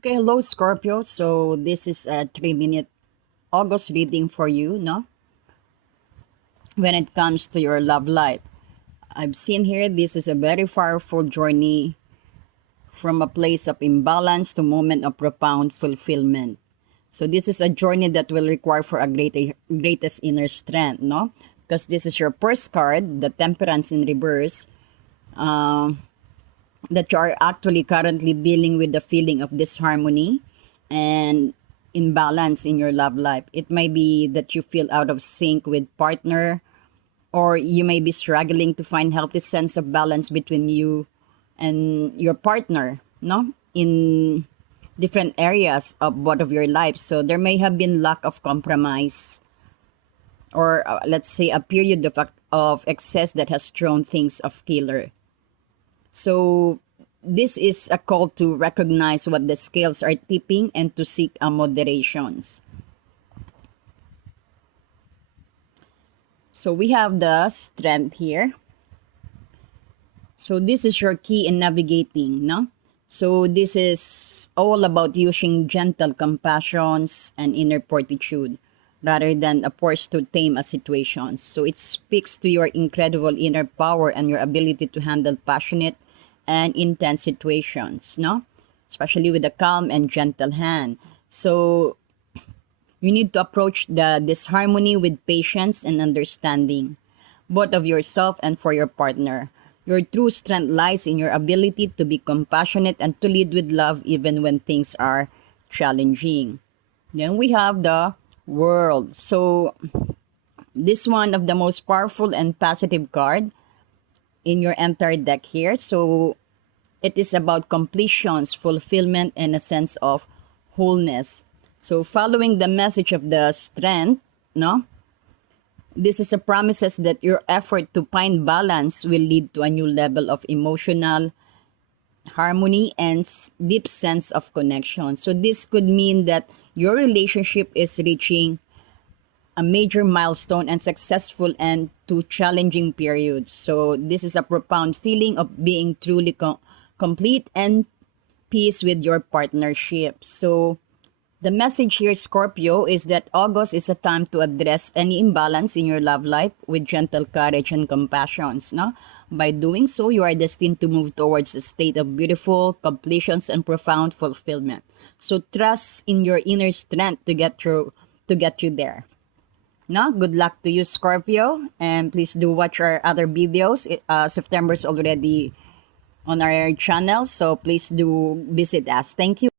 Okay, hello Scorpio. So this is a 3-minute August reading for you, no? When it comes to your love life. I've seen here this is a very powerful journey from a place of imbalance to moment of profound fulfillment. So this is a journey that will require for a greatest inner strength, no? Because this is your first card, the Temperance in reverse, uh, that you are actually currently dealing with the feeling of disharmony and imbalance in your love life. It may be that you feel out of sync with partner, or you may be struggling to find healthy sense of balance between you and your partner, no? In different areas of both of your life. So there may have been lack of compromise, or let's say a period of excess that has thrown things off killer. So this is a call to recognize what the scales are tipping and to seek a moderations. So we have the strength here. So this is your key in navigating, no? So this is all about using gentle compassions and inner fortitude rather than a force to tame a situation. So it speaks to your incredible inner power and your ability to handle passionate and intense situations, no? Especially with a calm and gentle hand. So you need to approach the disharmony with patience and understanding, both of yourself and for your partner. Your true strength lies in your ability to be compassionate and to lead with love even when things are challenging. Then we have the world. So this one of the most powerful and positive card in your entire deck here. So it is about completions, fulfillment, and a sense of wholeness. So following the message of the strength, no? This is a promises that your effort to find balance will lead to a new level of emotional harmony and deep sense of connection. So this could mean that your relationship is reaching a major milestone and successful and to challenging periods. So this is a profound feeling of being truly complete and peace with your partnership. So the message here, Scorpio, is that August is a time to address any imbalance in your love life with gentle courage and compassion. No? By doing so, you are destined to move towards a state of beautiful completions and profound fulfillment. So trust in your inner strength to get you there. No? Good luck to you, Scorpio, and please do watch our other videos. September is already on our channel, so please do visit us. Thank you.